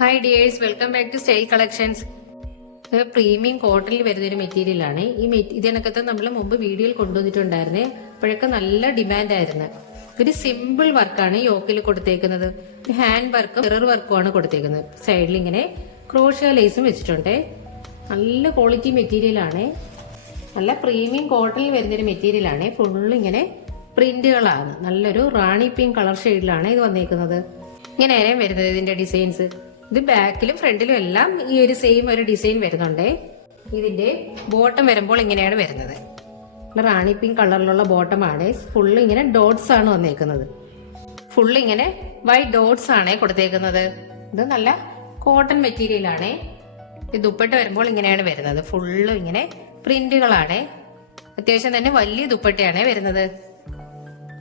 Hi dears, welcome back to style collections. Premium കോട്ടണിൽ വരുന്നൊരു material ആണ്. ഇതിനൊക്കെ നമ്മൾ മുമ്പ് വീഡിയോയിൽ കൊണ്ടുവന്നിട്ടുണ്ടായിരുന്നേ. അപ്പോഴൊക്കെ നല്ല ഡിമാൻഡ് ആയിരുന്നു. ഒരു സിമ്പിൾ വർക്കാണ് യോക്കിൽ കൊടുത്തേക്കുന്നത്. ഹാൻഡ് വർക്കും മിറർ വർക്കും ആണ് കൊടുത്തേക്കുന്നത്. സൈഡിൽ ഇങ്ങനെ ക്രോഷ്യ ലേസും വെച്ചിട്ടുണ്ട്. നല്ല ക്വാളിറ്റി മെറ്റീരിയൽ ആണ്. നല്ല പ്രീമിയം കോട്ടണിൽ വരുന്നൊരു മെറ്റീരിയൽ ആണ്. ഫുള്ള് ഇങ്ങനെ പ്രിന്റുകളാണ്. നല്ലൊരു റാണി പിങ്ക് കളർ ഷെയ്ഡിലാണ് ഇത് വന്നേക്കുന്നത്. ഇങ്ങനെയാണ് വരുന്നത് ഇതിന്റെ ഡിസൈൻസ്. ഇത് ബാക്കിലും ഫ്രണ്ടിലും എല്ലാം ഈ ഒരു സെയിം ഒരു ഡിസൈൻ വരുന്നുണ്ട്. ഇതിന്റെ ബോട്ടം വരുമ്പോൾ ഇങ്ങനെയാണ് വരുന്നത്. റാണി പിങ്ക് കളറിലുള്ള ബോട്ടം ആണ്. ഫുള്ള് ഇങ്ങനെ ഡോട്ട്സ് ആണ് വന്നേക്കുന്നത്. ഫുള്ള് ഇങ്ങനെ വൈറ്റ് ഡോട്ട്സ് ആണ് കൊടുത്തേക്കുന്നത്. ഇത് നല്ല കോട്ടൺ മെറ്റീരിയൽ ആണ്. ഈ ദുപ്പട്ട വരുമ്പോൾ ഇങ്ങനെയാണ് വരുന്നത്. ഫുള്ള് ഇങ്ങനെ പ്രിന്റുകളാണ്. അത്യാവശ്യം തന്നെ വലിയ ദുപ്പട്ടയാണ് വരുന്നത്.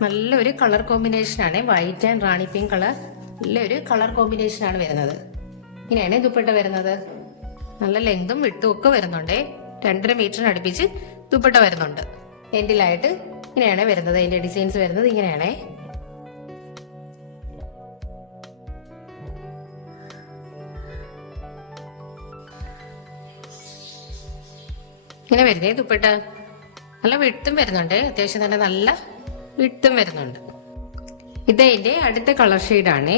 നല്ലൊരു കളർ കോമ്പിനേഷൻ ആണ്. White and Rani pink colour നല്ലൊരു കളർ കോമ്പിനേഷൻ ആണ് വരുന്നത്. ഇങ്ങനെയാണ് ദുപ്പട്ട വരുന്നത്. നല്ല ലെങ്തും വിട്ടും ഒക്കെ വരുന്നുണ്ട്. 2.5 മീറ്ററിന് അടുപ്പിച്ച് ദുപ്പട്ട വരുന്നുണ്ട്. എൻഡിലായിട്ട് ഇങ്ങനെയാണ് വരുന്നത്. അതിന്റെ ഡിസൈൻസ് വരുന്നത് ഇങ്ങനെയാണ്. ഇങ്ങനെ വരുന്നേ ദുപ്പട്ട. നല്ല വിട്ടും വരുന്നുണ്ട്. അത്യാവശ്യം തന്നെ നല്ല വിട്ടും വരുന്നുണ്ട്. ഇതിന്റെ അടുത്ത കളർ ഷെയ്ഡാണ്.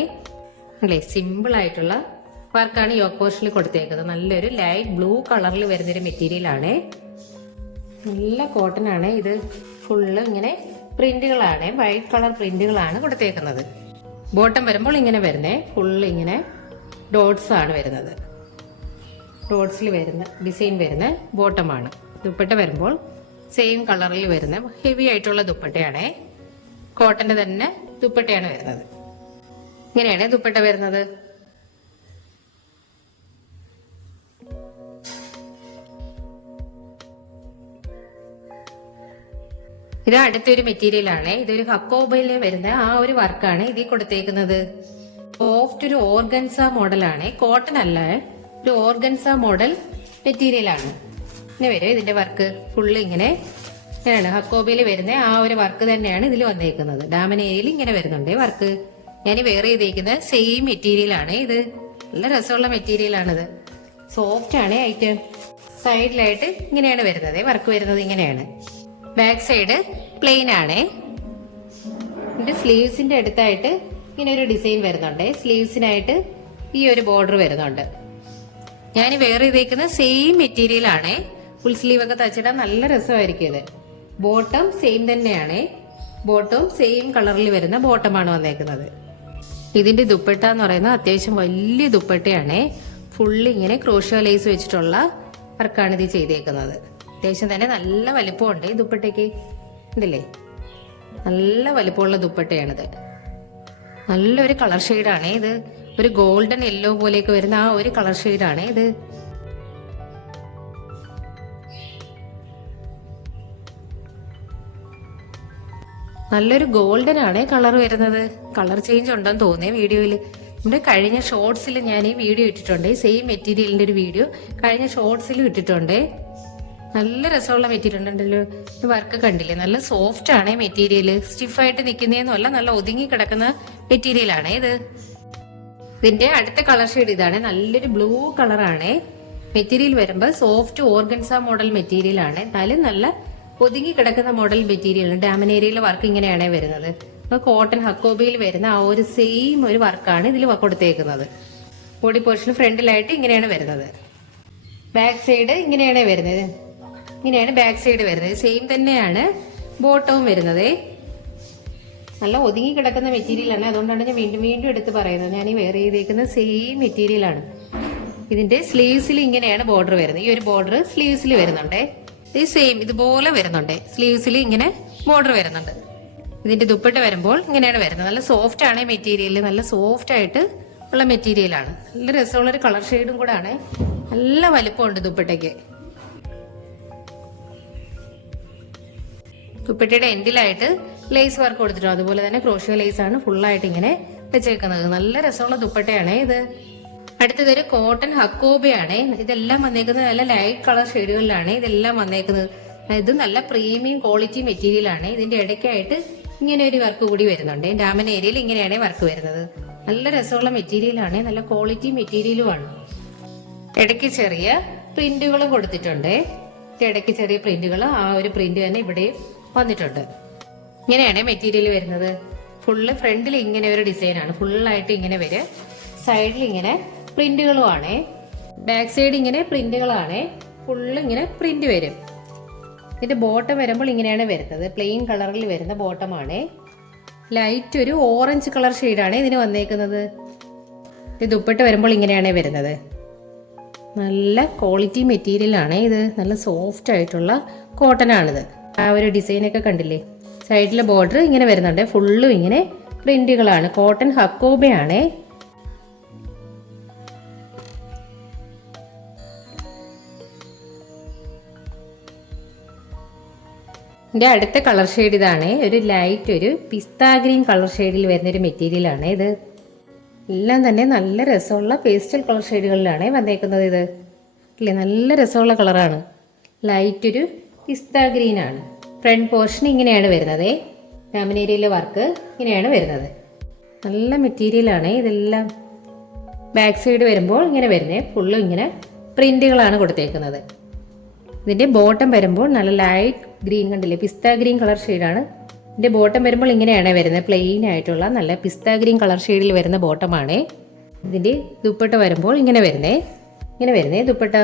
അല്ലേ, സിമ്പിൾ ആയിട്ടുള്ള വർക്കാണ് യോക്ക് പോർഷനിൽ കൊടുത്തേക്കുന്നത്. നല്ലൊരു ലൈറ്റ് ബ്ലൂ കളറിൽ വരുന്നൊരു മെറ്റീരിയൽ ആണ്. നല്ല കോട്ടൺ ആണ്. ഇത് ഫുള്ള് ഇങ്ങനെ പ്രിന്റുകളാണ്. വൈറ്റ് കളർ പ്രിന്റുകളാണ് കൊടുത്തേക്കുന്നത്. ബോട്ടം വരുമ്പോൾ ഇങ്ങനെ വരുന്നേ. ഫുള്ള് ഇങ്ങനെ ഡോട്ട്സ് ആണ് വരുന്നത്. ഡോട്ട്സിൽ വരുന്ന ഡിസൈൻ വരുന്ന ബോട്ടമാണ്. ദുപ്പട്ട വരുമ്പോൾ സെയിം കളറിൽ വരുന്ന ഹെവി ആയിട്ടുള്ള ദുപ്പട്ടയാണ്. കോട്ടന്റെ തന്നെ ദുപ്പട്ടയാണ് വരുന്നത്. ഇങ്ങനെയാണ് ദുപ്പട്ട വരുന്നത്. ഇത് അടുത്തൊരു മെറ്റീരിയൽ ആണ്. ഇതൊരു ഹക്കോബയില് വരുന്ന ആ ഒരു വർക്കാണ് ഇതിൽ കൊടുത്തേക്കുന്നത്. സോഫ്റ്റ് ഒരു ഓർഗൻസ മോഡലാണ്. കോട്ടൺ അല്ല, ഒരു ഓർഗൻസ മോഡൽ മെറ്റീരിയൽ ആണ്. ഇങ്ങനെ വരും ഇതിന്റെ വർക്ക്. ഫുള്ള് ഇങ്ങനെയാണ് ഹക്കോബയിൽ വരുന്ന ആ ഒരു വർക്ക് തന്നെയാണ് ഇതിൽ വന്നേക്കുന്നത്. ഡാമൻ ഏരിയയിൽ ഇങ്ങനെ വരുന്നുണ്ട് വർക്ക്. ഞാൻ വേറെ ചെയ്തേക്കുന്ന സെയിം മെറ്റീരിയൽ ആണ്. ഇത് നല്ല രസമുള്ള മെറ്റീരിയൽ ആണിത്. സോഫ്റ്റ് ആണ് ഐറ്റം. സൈഡിലായിട്ട് ഇങ്ങനെയാണ് വരുന്നത്. വർക്ക് വരുന്നത് ഇങ്ങനെയാണ്. ബാക്ക് സൈഡ് പ്ലെയിൻ ആണ്. ഇതിന്റെ സ്ലീവ്സിന്റെ അടുത്തായിട്ട് ഇങ്ങനെ ഒരു ഡിസൈൻ വരുന്നുണ്ട്. സ്ലീവ്സിനായിട്ട് ഈ ഒരു ബോർഡർ വരുന്നുണ്ട്. ഞാൻ വേറെ ചെയ്തേക്കുന്ന സെയിം മെറ്റീരിയൽ ആണ്. ഫുൾ സ്ലീവ് ഒക്കെ തച്ചിടാൻ നല്ല രസമായിരിക്കും ഇത്. ബോട്ടം സെയിം തന്നെയാണ്. ബോട്ടം സെയിം കളറിൽ വരുന്ന ബോട്ടമാണ് വന്നേക്കുന്നത്. ഇതിന്റെ ദുപ്പട്ട എന്ന് പറയുന്നത് അത്യാവശ്യം വലിയ ദുപ്പട്ടയാണ്. ഫുള്ള് ഇങ്ങനെ ക്രോഷ്യ ലേസ് വെച്ചിട്ടുള്ള വർക്കാണ് ഇത് ചെയ്തേക്കുന്നത്. അത്യാവശ്യം തന്നെ നല്ല വലിപ്പമുണ്ട് ഈ ദുപ്പട്ടയ്ക്ക്. ഇതില്ലേ, നല്ല വലിപ്പമുള്ള ദുപ്പട്ടയാണിത്. നല്ലൊരു കളർ ഷെയ്ഡാണ് ഇത്. ഒരു ഗോൾഡൻ യെല്ലോ പോലെയൊക്കെ വരുന്ന ആ ഒരു കളർ ഷെയ്ഡാണ് ഇത്. നല്ലൊരു ഗോൾഡൻ ആണ് കളർ വരുന്നത്. കളർ ചേഞ്ച് ഉണ്ടെന്ന് തോന്നിയ വീഡിയോയിൽ. നമ്മുടെ കഴിഞ്ഞ ഷോർട്സിൽ ഞാൻ ഈ വീഡിയോ ഇട്ടിട്ടുണ്ട്. സെയിം മെറ്റീരിയലിന്റെ ഒരു വീഡിയോ കഴിഞ്ഞ ഷോർട്സിലും ഇട്ടിട്ടുണ്ട്. നല്ല രസമുള്ള മെറ്റീരിയൽ ഉണ്ടല്ലോ. വർക്ക് കണ്ടില്ലേ, നല്ല സോഫ്റ്റ് ആണ് മെറ്റീരിയൽ. സ്റ്റിഫായിട്ട് നിൽക്കുന്നതെന്നല്ല, നല്ല ഒതുങ്ങി കിടക്കുന്ന മെറ്റീരിയൽ ആണ് ഇത്. ഇതിന്റെ അടുത്ത കളർ ഷെയ്ഡ് ഇതാണ്. നല്ലൊരു ബ്ലൂ കളറാണ്. മെറ്റീരിയൽ വരുമ്പോൾ സോഫ്റ്റ് ഓർഗൻസ മോഡൽ മെറ്റീരിയൽ ആണ്. എന്നാലും നല്ല ഒതുങ്ങി കിടക്കുന്ന മോഡൽ മെറ്റീരിയൽ. ഡാമൻ ഏരിയയിലെ വർക്ക് ഇങ്ങനെയാണ് വരുന്നത്. അപ്പൊ കോട്ടൺ ഹക്കോബയിൽ വരുന്ന ആ ഒരു സെയിം ഒരു വർക്കാണ് ഇതിൽ കൊടുത്തേക്കുന്നത്. ബോഡി പോർഷൻ ഫ്രണ്ടിലായിട്ട് ഇങ്ങനെയാണ് വരുന്നത്. ബാക്ക് സൈഡ് ഇങ്ങനെയാണ് വരുന്നത്. ഇങ്ങനെയാണ് ബാക്ക് സൈഡ് വരുന്നത്. സെയിം തന്നെയാണ് ബോട്ടവും വരുന്നത്. നല്ല ഒതുങ്ങി കിടക്കുന്ന മെറ്റീരിയൽ ആണ്. അതുകൊണ്ടാണ് ഞാൻ വീണ്ടും വീണ്ടും എടുത്ത് പറയുന്നത്. ഞാൻ ഈ വേറെ ചെയ്തേക്കുന്ന സെയിം മെറ്റീരിയൽ ആണ്. ഇതിന്റെ സ്ലീവ്സിൽ ഇങ്ങനെയാണ് ബോർഡർ വരുന്നത്. ഈ ഒരു ബോർഡർ സ്ലീവ്സിൽ വരുന്നുണ്ട്. ഈ സെയിം ഇതുപോലെ വരുന്നുണ്ട്. സ്ലീവ്സിൽ ഇങ്ങനെ ബോർഡർ വരുന്നുണ്ട്. ഇതിന്റെ ദുപ്പട്ട വരുമ്പോൾ ഇങ്ങനെയാണ് വരുന്നത്. നല്ല സോഫ്റ്റ് ആണ് മെറ്റീരിയൽ. നല്ല സോഫ്റ്റ് ആയിട്ട് ഉള്ള മെറ്റീരിയൽ ആണ്. നല്ല രസമുള്ള ഒരു കളർ ഷെയ്ഡും കൂടെ ആണ്. നല്ല വലിപ്പമുണ്ട് ദുപ്പട്ടയ്ക്ക്. ദുപ്പട്ടയുടെ എൻഡിലായിട്ട് ലേസ് വർക്ക് കൊടുത്തിട്ടുണ്ട്. അതുപോലെ തന്നെ ക്രോഷ്യ ലേസ് ആണ് ഫുള്ളായിട്ട് ഇങ്ങനെ വെച്ചേക്കുന്നത്. നല്ല രസമുള്ള ദുപ്പട്ടയാണ് ഇത്. അടുത്തതൊരു കോട്ടൺ ഹക്കോബയാണ്. ഇതെല്ലാം വന്നേക്കുന്നത് നല്ല ലൈറ്റ് കളർ ഷെയ്ഡുകളിലാണ് ഇതെല്ലാം വന്നേക്കുന്നത്. ഇത് നല്ല പ്രീമിയം ക്വാളിറ്റി മെറ്റീരിയൽ ആണ്. ഇതിന്റെ ഇടയ്ക്കായിട്ട് ഇങ്ങനെ ഒരു വർക്ക് കൂടി വരുന്നുണ്ട്. ഡാമൻ ഏരിയയിൽ ഇങ്ങനെയാണ് വർക്ക് വരുന്നത്. നല്ല രസമുള്ള മെറ്റീരിയലാണ്, നല്ല ക്വാളിറ്റി മെറ്റീരിയലുമാണ്. ഇടയ്ക്ക് ചെറിയ പ്രിന്റുകളും കൊടുത്തിട്ടുണ്ട്. ഇടയ്ക്ക് ചെറിയ പ്രിന്റുകൾ, ആ ഒരു പ്രിന്റ് തന്നെ ഇവിടെ വന്നിട്ടുണ്ട്. ഇങ്ങനെയാണ് മെറ്റീരിയൽ വരുന്നത്. ഫുള്ള് ഫ്രണ്ടിൽ ഇങ്ങനെ ഒരു ഡിസൈനാണ്, ഫുള്ളായിട്ട് ഇങ്ങനെ വരും. സൈഡിൽ ഇങ്ങനെ പ്രിന്റുകളുമാണ്, ബാക്ക് സൈഡ് ഇങ്ങനെ പ്രിന്റുകളാണ്, ഫുള്ള് ഇങ്ങനെ പ്രിന്റ് വരും. ഇതിന്റെ ബോട്ടം വരുമ്പോൾ ഇങ്ങനെയാണ് വരുന്നത്, പ്ലെയിൻ കളറിൽ വരുന്ന ബോട്ടമാണ്. ലൈറ്റ് ഒരു ഓറഞ്ച് കളർ ഷെയ്ഡാണ് ഇതിന് വന്നേക്കുന്നത്. ഇത് ദുപ്പട്ട വരുമ്പോൾ ഇങ്ങനെയാണ് വരുന്നത്. നല്ല ക്വാളിറ്റി മെറ്റീരിയലാണ് ഇത്, നല്ല സോഫ്റ്റ് ആയിട്ടുള്ള കോട്ടൺ ആണിത്. ആ ഒരു ഡിസൈനൊക്കെ കണ്ടില്ലേ? സൈഡിലെ ബോർഡർ ഇങ്ങനെ വരുന്നുണ്ട്, ഫുള്ളും ഇങ്ങനെ പ്രിന്റുകളാണ്. കോട്ടൺ ഹക്കോബയാണ്. ഇതിന്റെ അടുത്ത കളർ ഷെയ്ഡ് ഇതാണ്, ഒരു ലൈറ്റ് ഒരു പിസ്ത ഗ്രീൻ കളർ ഷെയ്ഡിൽ വരുന്നൊരു മെറ്റീരിയലാണ് ഇത്. എല്ലാം തന്നെ നല്ല രസമുള്ള പേസ്റ്റൽ കളർ ഷെയ്ഡുകളിലാണ് വന്നേക്കുന്നത്. ഇത് ഇല്ലേ, നല്ല രസമുള്ള കളറാണ്. ലൈറ്റ് ഒരു പിസ്ത ഗ്രീൻ ആണ്. ഫ്രണ്ട് പോർഷൻ ഇങ്ങനെയാണ് വരുന്നത്. ലാമിനേരിയിലെ വർക്ക് ഇങ്ങനെയാണ് വരുന്നത്. നല്ല മെറ്റീരിയലാണ് ഇതെല്ലാം. ബാക്ക് സൈഡ് വരുമ്പോൾ ഇങ്ങനെ വരുന്നത് ഫുള്ളും ഇങ്ങനെ പ്രിന്റുകളാണ് കൊടുത്തേക്കുന്നത്. ഇതിന്റെ ബോട്ടം വരുമ്പോൾ നല്ല ലൈറ്റ് ഗ്രീൻ, കണ്ടില്ലേ, പിസ്ത ഗ്രീൻ കളർ ഷെയ്ഡാണ്. ഇതിന്റെ ബോട്ടം വരുമ്പോൾ ഇങ്ങനെയാണ് വരുന്നത്, പ്ലെയിൻ ആയിട്ടുള്ള നല്ല പിസ്ത ഗ്രീൻ കളർ ഷെയ്ഡിൽ വരുന്ന ബോട്ടമാണ്. ഇതിന്റെ ദുപ്പട്ട വരുമ്പോൾ ഇങ്ങനെ വരുന്നേ ദുപ്പട്ട.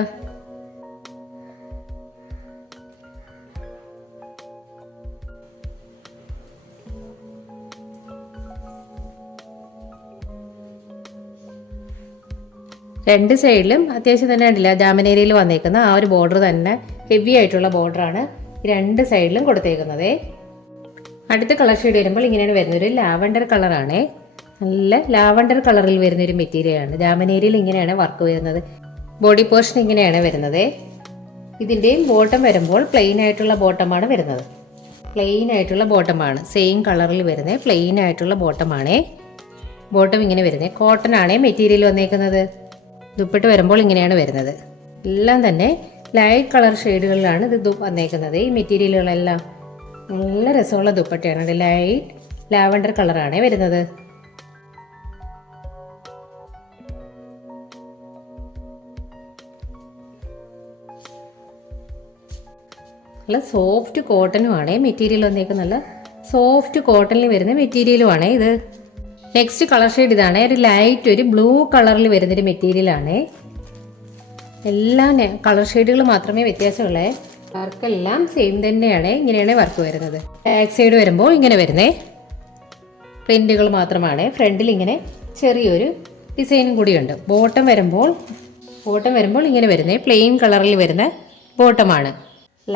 രണ്ട് സൈഡിലും അത്യാവശ്യം തന്നെ ഉണ്ടല്ല, ജാമനേരിയിൽ വന്നേക്കുന്ന ആ ഒരു ബോർഡർ തന്നെ ഹെവി ആയിട്ടുള്ള ബോർഡറാണ് രണ്ട് സൈഡിലും കൊടുത്തേക്കുന്നത്. അടുത്ത കളർ ഷെയ്ഡ് വരുമ്പോൾ ഇങ്ങനെയാണ് വരുന്നത്, ഒരു ലാവണ്ടർ കളറാണ്. നല്ല ലാവണ്ടർ കളറിൽ വരുന്ന ഒരു മെറ്റീരിയലാണ്. ജാമനേരിയിൽ ഇങ്ങനെയാണ് വർക്ക് വരുന്നത്. ബോഡി പോർഷൻ ഇങ്ങനെയാണ് വരുന്നത്. ഇതിൻ്റെയും ബോട്ടം വരുമ്പോൾ പ്ലെയിൻ ആയിട്ടുള്ള ബോട്ടമാണ് വരുന്നത്. പ്ലെയിൻ ആയിട്ടുള്ള ബോട്ടമാണ്, സെയിം കളറിൽ വരുന്നത് പ്ലെയിൻ ആയിട്ടുള്ള ബോട്ടമാണ്. ബോട്ടം ഇങ്ങനെ വരുന്നത് കോട്ടൺ ആണ് മെറ്റീരിയൽ വന്നേക്കുന്നത്. ദുപ്പട്ട വരുമ്പോൾ ഇങ്ങനെയാണ് വരുന്നത്. എല്ലാം തന്നെ ലൈറ്റ് കളർ ഷെയ്ഡുകളിലാണ് ഇത് വന്നേക്കുന്നത്. ഈ മെറ്റീരിയലുകളെല്ലാം നല്ല രസമുള്ള ദുപ്പട്ടയാണ്. ലൈറ്റ് ലാവണ്ടർ കളറാണ് വരുന്നത്. നല്ല സോഫ്റ്റ് കോട്ടനുമാണ് മെറ്റീരിയൽ വന്നേക്കുന്നത്. നല്ല സോഫ്റ്റ് കോട്ടണിൽ വരുന്ന മെറ്റീരിയലുമാണ് ഇത്. നെക്സ്റ്റ് കളർ ഷെയ്ഡ് ഇതാണ്, ഒരു ലൈറ്റ് ഒരു ബ്ലൂ കളറിൽ വരുന്നൊരു മെറ്റീരിയലാണ്. എല്ലാ കളർ ഷെയ്ഡുകൾ മാത്രമേ വ്യത്യാസമുള്ളേ, വർക്കെല്ലാം സെയിം തന്നെയാണ്. ഇങ്ങനെയാണ് വർക്ക് വരുന്നത്. ബാക്ക് സൈഡ് വരുമ്പോൾ ഇങ്ങനെ വരുന്നേ പ്രിന്റുകൾ മാത്രമാണ്. ഫ്രണ്ടിൽ ഇങ്ങനെ ചെറിയൊരു ഡിസൈനും കൂടിയുണ്ട്. ബോട്ടം വരുമ്പോൾ ഇങ്ങനെ വരുന്നേ പ്ലെയിൻ കളറിൽ വരുന്ന ബോട്ടമാണ്.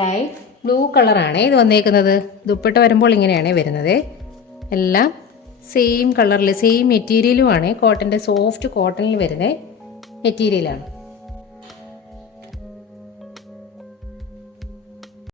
ലൈറ്റ് ബ്ലൂ കളറാണ് ഇത് വന്നേക്കുന്നത്. ദുപ്പട്ട വരുമ്പോൾ ഇങ്ങനെയാണ് വരുന്നത്. എല്ലാം സെയിം കളറിൽ സെയിം മെറ്റീരിയലുമാണ്. കോട്ടൻ്റെ സോഫ്റ്റ് കോട്ടണിൽ വരുന്ന മെറ്റീരിയലാണ്.